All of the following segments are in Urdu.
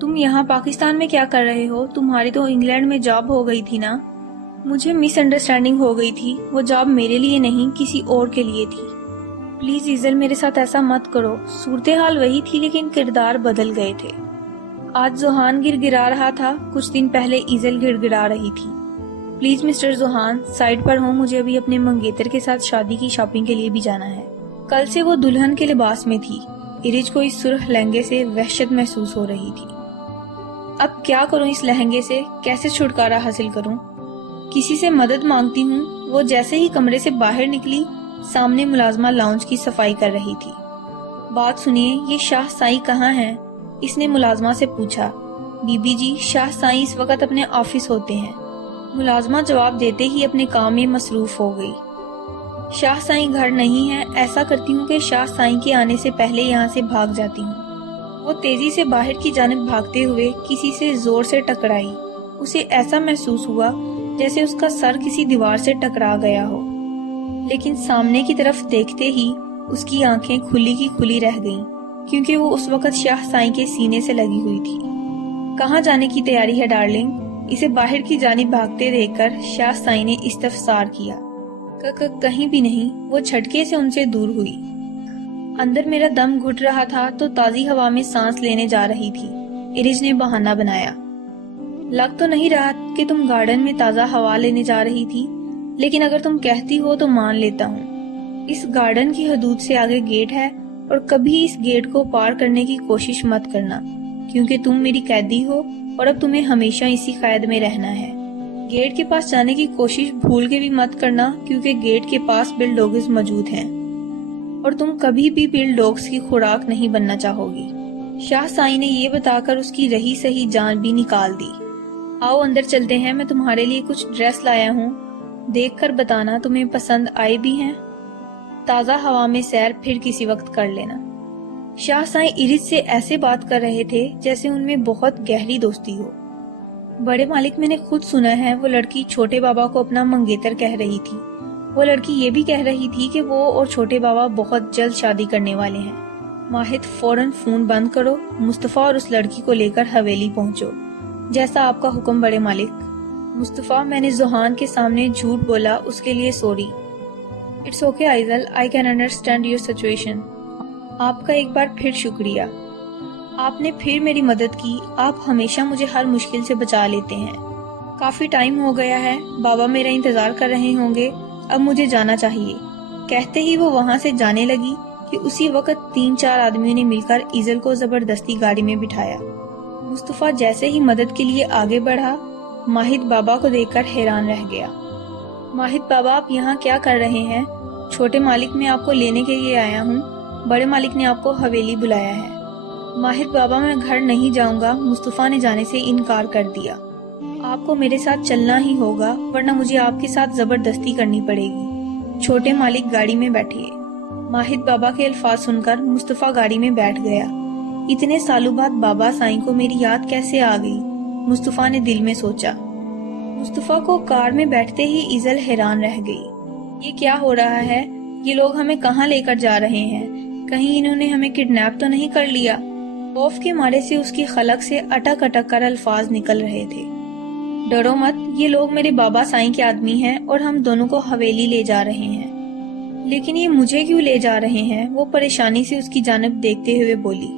تم یہاں پاکستان میں کیا کر رہے ہو؟ تمہاری تو انگلینڈ میں جاب ہو گئی تھی نا؟ مجھے مس انڈرسٹینڈنگ ہو گئی تھی، وہ جاب میرے لیے نہیں کسی اور کے لیے تھی۔ پلیز ایزل میرے ساتھ ایسا مت کرو۔ صورتحال وہی تھی لیکن کردار بدل گئے تھے۔ آج زوہان گر گرا رہا تھا، کچھ دن پہلے ایزل گر گرا رہی تھی۔ پلیز مسٹر زوہان سائڈ پر ہوں، مجھے ابھی اپنے منگیتر کے ساتھ شادی کی شاپنگ کے لیے بھی جانا ہے۔ کل سے وہ دلہن کے لباس میں تھی۔ ایرج کو اس سرخ لہنگے سے وحشت محسوس ہو رہی تھی۔ اب کیا کروں اس لہنگے سے؟ کیسے چھٹکارا حاصل کروں؟ کسی سے مدد مانگتی ہوں۔ وہ جیسے ہی کمرے سے باہر نکلی، سامنے ملازمہ لاؤنج کی صفائی کر رہی تھی۔ بات سنیے، یہ شاہ سائی کہاں ہیں؟ اس نے ملازمہ سے پوچھا۔ بی بی جی، شاہ سائی اس وقت اپنے آفس ہوتے ہیں۔ ملازمہ جواب دیتے ہی اپنے کام میں مصروف ہو گئی۔ شاہ سائی گھر نہیں ہے، ایسا کرتی ہوں کہ شاہ سائی کے آنے سے پہلے یہاں سے بھاگ جاتی ہوں۔ وہ تیزی سے باہر کی جانب بھاگتے ہوئے کسی سے زور سے ٹکرائی۔ اسے ایسا محسوس ہوا جیسے اس کا سر کسی دیوار سے ٹکرا گیا ہو، لیکن سامنے کی طرف دیکھتے ہی اس کی آنکھیں کھلی کی کھلی رہ گئیں، کیونکہ وہ اس وقت شاہ سائی کے سینے سے لگی ہوئی تھی۔ کہاں جانے کی تیاری ہے ڈارلنگ؟ اسے باہر کی جانب بھاگتے دیکھ کر شاہ سائی نے استفسار کیا۔ کہیں بھی نہیں، وہ جھٹکے سے ان سے دور ہوئی۔ اندر میرا دم گھٹ رہا تھا تو تازی ہوا میں سانس لینے جا رہی تھی، ایرج نے بہانہ بنایا۔ لگ تو نہیں رہا کہ تم گارڈن میں تازہ ہوا لینے جا رہی تھی، لیکن اگر تم کہتی ہو تو مان لیتا ہوں۔ اس گارڈن کی حدود سے آگے گیٹ ہے، اور کبھی اس گیٹ کو پار کرنے کی کوشش مت کرنا، کیونکہ تم میری قیدی ہو اور اب تمہیں ہمیشہ اسی قید میں رہنا ہے۔ گیٹ کے پاس جانے کی کوشش بھول کے بھی مت کرنا، کیونکہ گیٹ کے پاس بل ڈوگز موجود ہیں اور تم کبھی بھی بل ڈوگز کی خوراک نہیں بننا چاہو گی۔ شاہ سائی نے یہ بتا کر اس کی رہی سہی جان بھی نکال دی۔ آؤ اندر چلتے ہیں، میں تمہارے لیے کچھ ڈریس لایا ہوں، دیکھ کر بتانا تمہیں پسند آئے بھی ہیں۔ تازہ ہوا میں سیر پھر کسی وقت کر لینا۔ شاہ سائی ایرج سے ایسے بات کر رہے تھے جیسے ان میں بہت گہری دوستی ہو۔ بڑے مالک، میں نے خود سنا ہے وہ لڑکی چھوٹے بابا کو اپنا منگیتر کہہ رہی تھی۔ وہ لڑکی یہ بھی کہہ رہی تھی کہ وہ اور چھوٹے بابا بہت جلد شادی کرنے والے ہیں۔ ماہد، فوراً فون بند کرو، مصطفیٰ اور اس لڑکی کو لے کر حویلی پہنچو۔ جیسا آپ کا حکم بڑے مالک۔ مصطفیٰ، میں نے زوہان کے سامنے جھوٹ بولا، اس کے لیے سوری۔ اٹس اوکے آئزل، I can understand your situation. آپ کا ایک بار پھر شکریہ، آپ نے پھر میری مدد کی۔ آپ ہمیشہ مجھے ہر مشکل سے بچا لیتے ہیں۔ کافی ٹائم ہو گیا ہے، بابا میرا انتظار کر رہے ہوں گے، اب مجھے جانا چاہیے۔ کہتے ہی وہ وہاں سے جانے لگی کہ اسی وقت 3-4 آدمیوں نے مل کر ایزل کو زبردستی گاڑی میں بٹھایا۔ مصطفیٰ جیسے ہی مدد کے لیے آگے بڑھا، ماہد بابا کو دیکھ کر حیران رہ گیا۔ ماہد بابا، آپ یہاں کیا کر رہے ہیں؟ چھوٹے مالک، میں آپ کو لینے کے لیے آیا ہوں، بڑے مالک نے آپ کو حویلی بلایا ہے۔ ماہد بابا، میں گھر نہیں جاؤں گا، مصطفیٰ نے جانے سے انکار کر دیا۔ آپ کو میرے ساتھ چلنا ہی ہوگا، ورنہ مجھے آپ کے ساتھ زبردستی کرنی پڑے گی۔ چھوٹے مالک گاڑی میں بیٹھے۔ ماہد بابا کے الفاظ سن کر مصطفیٰ گاڑی میں بیٹھ گیا۔ اتنے سالوں بعد بابا سائیں کو میری یاد کیسے آ گئی، مصطفیٰ نے دل میں سوچا۔ مصطفیٰ کو کار میں بیٹھتے ہی ایزل حیران رہ گئی۔ یہ کیا ہو رہا ہے؟ یہ لوگ ہمیں کہاں لے کر جا رہے ہیں؟ کہیں انہوں نے ہمیں کڈنیپ تو نہیں کر لیا؟ خوف کے مارے سے اس کی خلق سے اٹک اٹک کر الفاظ نکل رہے تھے۔ ڈرو مت، یہ لوگ میرے بابا سائیں کے آدمی ہیں اور ہم دونوں کو حویلی لے جا رہے ہیں۔ لیکن یہ مجھے کیوں لے جا رہے ہیں؟ وہ پریشانی سے اس کی جانب دیکھتے ہوئے بولی۔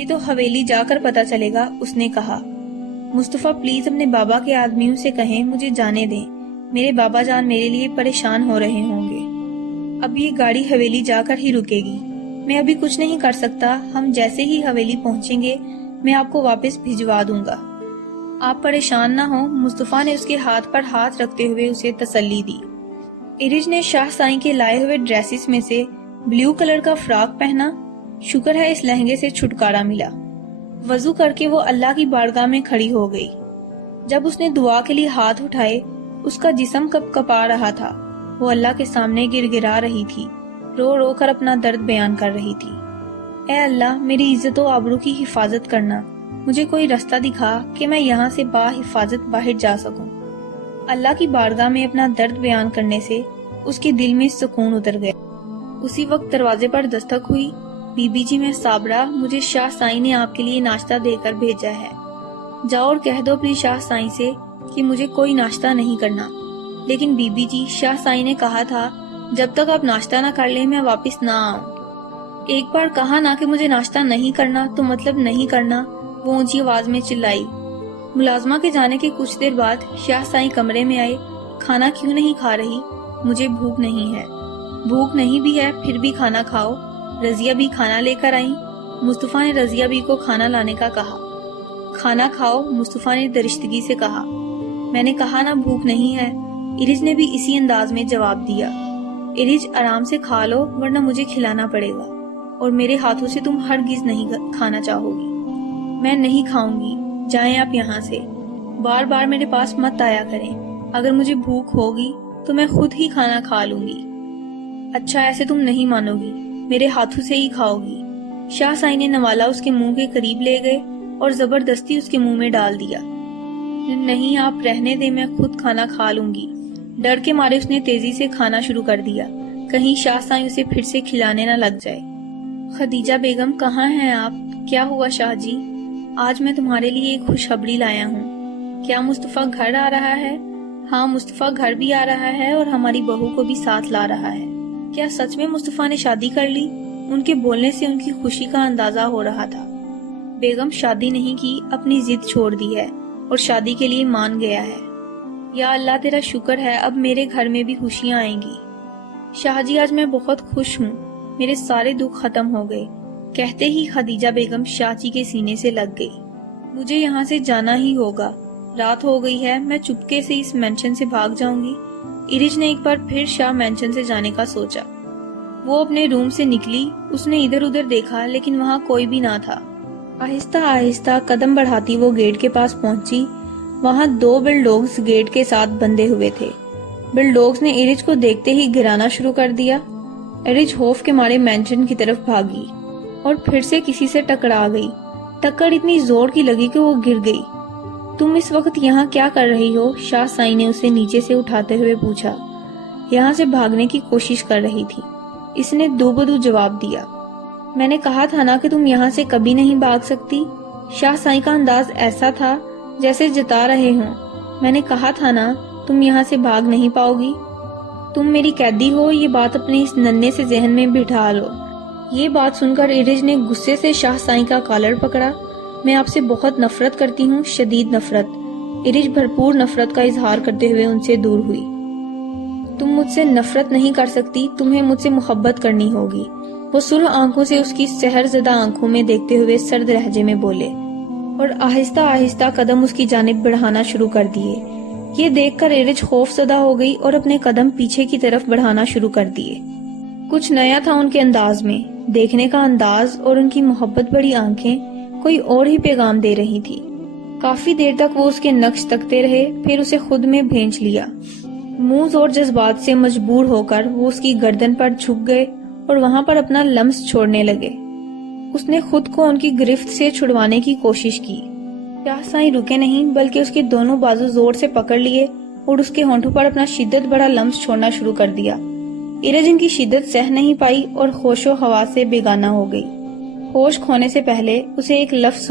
یہ تو حویلی جا کر پتا چلے گا، اس نے کہا۔ مصطفیٰ پلیز اپنے بابا کے آدمیوں سے کہیں مجھے جانے دیں، میرے بابا جان میرے لیے پریشان ہو رہے ہوں گے۔ اب یہ گاڑی حویلی جا کر ہی رکے گی، میں ابھی کچھ نہیں کر سکتا، ہم جیسے ہی حویلی پہنچیں گے میں آپ کو واپس بھجوا دوں گا۔ آپ پریشان نہ ہوں، مصطفیٰ نے اس کے ہاتھ پر ہاتھ رکھتے ہوئے اسے تسلی دی۔ ایرج نے شاہ سائیں کے لائے ہوئے ڈریسز میں سے بلیو کلر کا فراک پہنا۔ شکر ہے اس لہنگے سے چھٹکارا ملا۔ وضو کر کے وہ اللہ کی بارگاہ میں کھڑی ہو گئی۔ جب اس نے دعا کے لیے ہاتھ اٹھائے، اس کا جسم کپ کپا رہا تھا۔ وہ اللہ کے سامنے گر گرا رہی تھی، رو رو کر اپنا درد بیان کر رہی تھی۔ اے اللہ، میری عزت و آبرو کی حفاظت کرنا، مجھے کوئی رستہ دکھا کہ میں یہاں سے حفاظت باہر جا سکوں۔ اللہ کی بارگاہ میں اپنا درد بیان کرنے سے اس کے دل میں سکون اتر گیا۔ اسی وقت دروازے پر دستک ہوئی بی بی جی میں صابرہ، مجھے شاہ سائیں نے آپ کے لیے ناشتہ دے کر بھیجا ہے، جاؤ اور کہہ دو اپنے شاہ سائیں سے کہ مجھے کوئی ناشتہ نہیں کرنا۔ لیکن بی بی جی، شاہ سائیں نے کہا تھا جب تک آپ ناشتہ نہ کر لیں میں واپس نہ آؤں۔ ایک بار کہا نا کہ مجھے ناشتہ نہیں کرنا تو مطلب نہیں کرنا، وہ اونچی آواز میں چلائی۔ ملازمہ کے جانے کے کچھ دیر بعد شاہ سائیں کمرے میں آئے۔ کھانا کیوں نہیں کھا رہی؟ مجھے بھوک نہیں ہے۔ بھوک نہیں بھی ہے پھر بھی کھانا کھاؤ۔ رضیہ بھی کھانا لے کر آئیں۔ مصطفیٰ نے رضیہ بھی کو کھانا لانے کا کہا۔ کھانا کھاؤ، مصطفیٰ نے درشتگی سے کہا۔ میں نے کہا نا بھوک نہیں ہے۔ ارج نے بھی اسی انداز میں جواب دیا۔ ارج، آرام سے کھا لو ورنہ مجھے کھلانا پڑے گا، اور میرے ہاتھوں سے تم ہرگز نہیں کھانا چاہو گی۔ میں نہیں کھاؤں گی، جائیں آپ یہاں سے۔ بار بار میرے پاس مت آیا کریں۔ اگر مجھے بھوک ہوگی تو میں خود ہی کھانا کھا لوں گی۔ اچھا، ایسے تم نہیں مانو گی، میرے ہاتھوں سے ہی کھاؤ گی۔ شاہ سائیں نے نوالا اس کے منہ کے قریب لے گئے اور زبردستی اس کے منہ میں ڈال دیا۔ نہیں، آپ رہنے دیں، میں خود کھانا کھا لوں گی۔ ڈر کے مارے اس نے تیزی سے کھانا شروع کر دیا، کہیں شاہ سائیں اسے پھر سے کھلانے نہ لگ جائے۔ خدیجہ بیگم، کہاں ہیں آپ؟ کیا ہوا شاہ جی؟ آج میں تمہارے لیے ایک خوشخبری لایا ہوں۔ کیا مصطفیٰ گھر آ رہا ہے؟ ہاں، مصطفیٰ گھر بھی آ رہا ہے اور ہماری بہو کو بھی ساتھ لا رہا ہے۔ کیا سچ میں مصطفیٰ نے شادی کر لی؟ ان کے بولنے سے ان کی خوشی کا اندازہ ہو رہا تھا۔ بیگم، شادی نہیں کی، اپنی ضد چھوڑ دی ہے اور شادی کے لیے مان گیا ہے۔ یا اللہ، تیرا شکر ہے، اب میرے گھر میں بھی خوشیاں آئیں گی۔ شاہ جی، آج میں بہت خوش ہوں، میرے سارے دکھ ختم ہو گئے۔ کہتے ہی خدیجہ بیگم شاہ جی کے سینے سے لگ گئی۔ مجھے یہاں سے جانا ہی ہوگا، رات ہو گئی ہے، میں چپکے سے اس مینشن سے بھاگ جاؤں گی۔ ارج نے ایک بار پھر شاہ مینشن سے جانے کا سوچا۔ وہ اپنے روم سے نکلی، اس نے ادھر ادھر دیکھا لیکن وہاں کوئی بھی نہ تھا۔ آہستہ آہستہ قدم بڑھاتی وہ گیٹ کے پاس پہنچی۔ وہاں 2 بلڈوگز گیٹ کے ساتھ بندھے ہوئے تھے۔ بلڈوگز نے ارج کو دیکھتے ہی گرانا شروع کر دیا۔ ارج خوف کے مارے مینشن کی طرف بھاگی اور پھر سے کسی سے ٹکرا گئی۔ ٹکر اتنی زور کی لگی کہ وہ گر گئی۔ تم اس وقت یہاں کیا کر رہی ہو؟ شاہ سائیں نے اسے نیچے سے اٹھاتے ہوئے پوچھا۔ یہاں سے بھاگنے کی کوشش کر رہی تھی، اس نے دو بدو جواب دیا۔ میں نے کہا تھا نا کہ تم یہاں سے کبھی نہیں بھاگ سکتی۔ شاہ سائیں کا انداز ایسا تھا جیسے جتا رہے ہوں۔ میں نے کہا تھا نا تم یہاں سے بھاگ نہیں پاؤ گی۔ تم میری قیدی ہو، یہ بات اپنے اس ننھے سے ذہن میں بٹھا لو۔ یہ بات سن کر ارج نے غصے سے شاہ سائیں کا کالر پکڑا۔ میں آپ سے بہت نفرت کرتی ہوں، شدید نفرت۔ ارج بھرپور نفرت کا اظہار کرتے ہوئے ان سے دور ہوئی۔ تم مجھ سے نفرت نہیں کر سکتی، تمہیں مجھ سے محبت کرنی ہوگی، وہ سرخ آنکھوں سے اس کی سحر زدہ آنکھوں میں دیکھتے ہوئے سرد لہجے میں بولے، اور آہستہ آہستہ قدم اس کی جانب بڑھانا شروع کر دیے۔ یہ دیکھ کر ارج خوف زدہ ہو گئی اور اپنے قدم پیچھے کی طرف بڑھانا شروع کر دیے۔ کچھ نیا تھا ان کے انداز میں، دیکھنے کا انداز اور ان کی محبت بڑی آنکھیں کوئی اور ہی پیغام دے رہی تھی۔ کافی دیر تک وہ اس کے نقش تکتے رہے، پھر اسے خود میں بھینچ لیا۔ موز اور جذبات سے مجبور ہو کر وہ اس کی گردن پر جھک گئے اور وہاں پر اپنا لمس چھوڑنے لگے۔ اس نے خود کو ان کی گرفت سے چھڑوانے کی کوشش کی۔ شاہ سائیں رکے نہیں بلکہ اس کے دونوں بازو زور سے پکڑ لیے اور اس کے ہونٹوں پر اپنا شدت بڑا لمس چھوڑنا شروع کر دیا۔ ارج ان کی شدت سہ نہیں پائی اور ہوش و حواس سے بیگانہ ہو گئی۔ ہوش کھونے سے پہلے اسے ایک لفظ